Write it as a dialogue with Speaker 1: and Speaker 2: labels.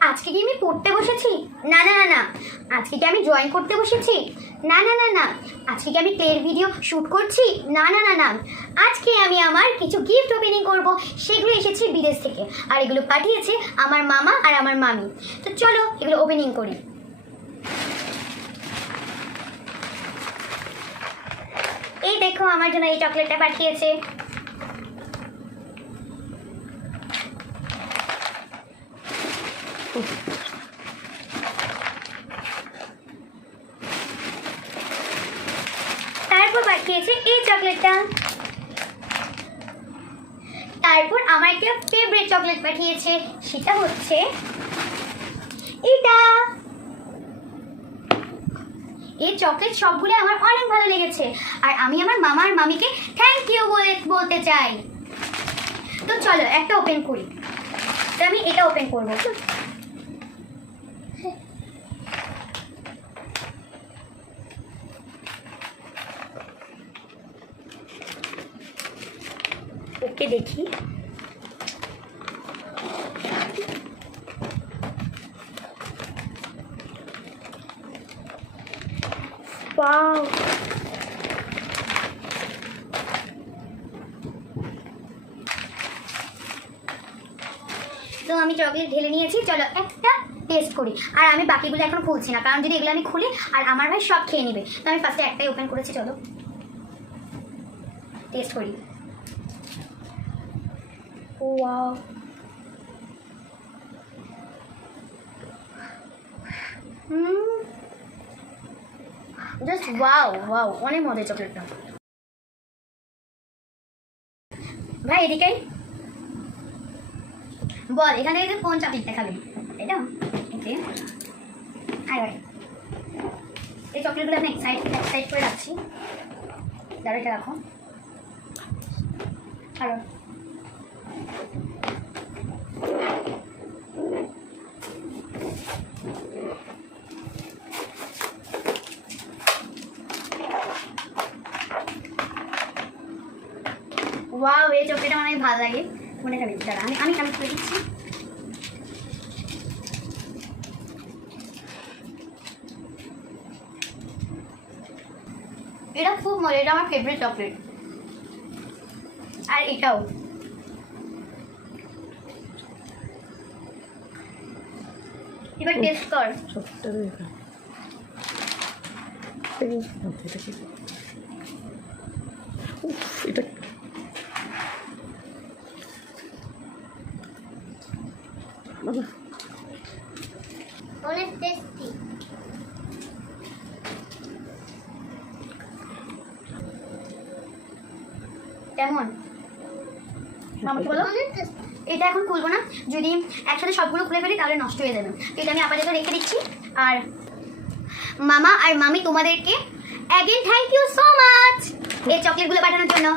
Speaker 1: আজকে কি আমি পড়তে বসেছি? না না না না। আজকে কি আমি ড্রয়িং করতে বসেছি? না না না না। আজকে কি আমি প্লের ভিডিও শ্যুট করছি? না না না না। আজকে আমি আমার কিছু গিফট ওপেনিং করব। সেগুলো এসেছে বিদেশ থেকে। আর এগুলো পাঠিয়েছে আমার মামা আর আমার মামি। তো চলো এগুলো ওপেনিং করি। এই দেখো, আমার জন্য এই চকলেটটা পাঠিয়েছে। তারপর পাঠিয়েছে এই চকলেটটা। তারপর আমার একটা ফেভারিট চকলেট পাঠিয়েছে, সেটা হচ্ছে এটা। এই চকলেট সবগুলো আমার অনেক ভালো লেগেছে, আর আমি আমার মামা আর মামিকে থ্যাংক ইউ বলে বলতে চাই। তো চলো, একটা ওপেন করি। তো আমি এটা ওপেন করব। ওকে দেখি। ওয়াও তো আমি চকলেট ঢেলে নিয়েছি, চলো একটা টেস্ট করি। আর আমি বাকিগুলো এখন খুলছি না, কারণ যদি এগুলো আমি খুলি, আর আমার ভাই সব খেয়ে নেবে। তো আমি ফার্স্টে একটাই ওপেন করেছি, চলো। টেস্ট করি। Wow hmm just wow wow অনেক মজার চকলেটটা। ভাই, এদিকে বল, এখান থেকে কোন চকলেটটা খাবি এটা ওকে। হাই ভাই এই চকলেটগুলো আমি সাইড সাইড করে রাখছি। দাঁড়া এটা রাখো। আরও ওয়াও এই চকলেটটা আমার অনেক ভালো লাগে। মনে খাবি দাঁড়া আমি আমি কানেক্ট করে দিচ্ছি। এটা খুব মজা এটা আমার ফেভারিট চকলেট। আর এটাও। এবার টেস্ট কর।
Speaker 2: এটা কি? এটা
Speaker 1: অনেক টেস্টি বলো। এটা এখন খুলবো না। যদি একসাথে সবগুলো খুলে ফেলি তাহলে নষ্ট হয়ে যাবে। তো এটা আমি আপাতত রেখে দিচ্ছি। আর মামা আর মামি তোমাদেরকে again thank you so much এই চকলেটগুলো পাঠানোর জন্য।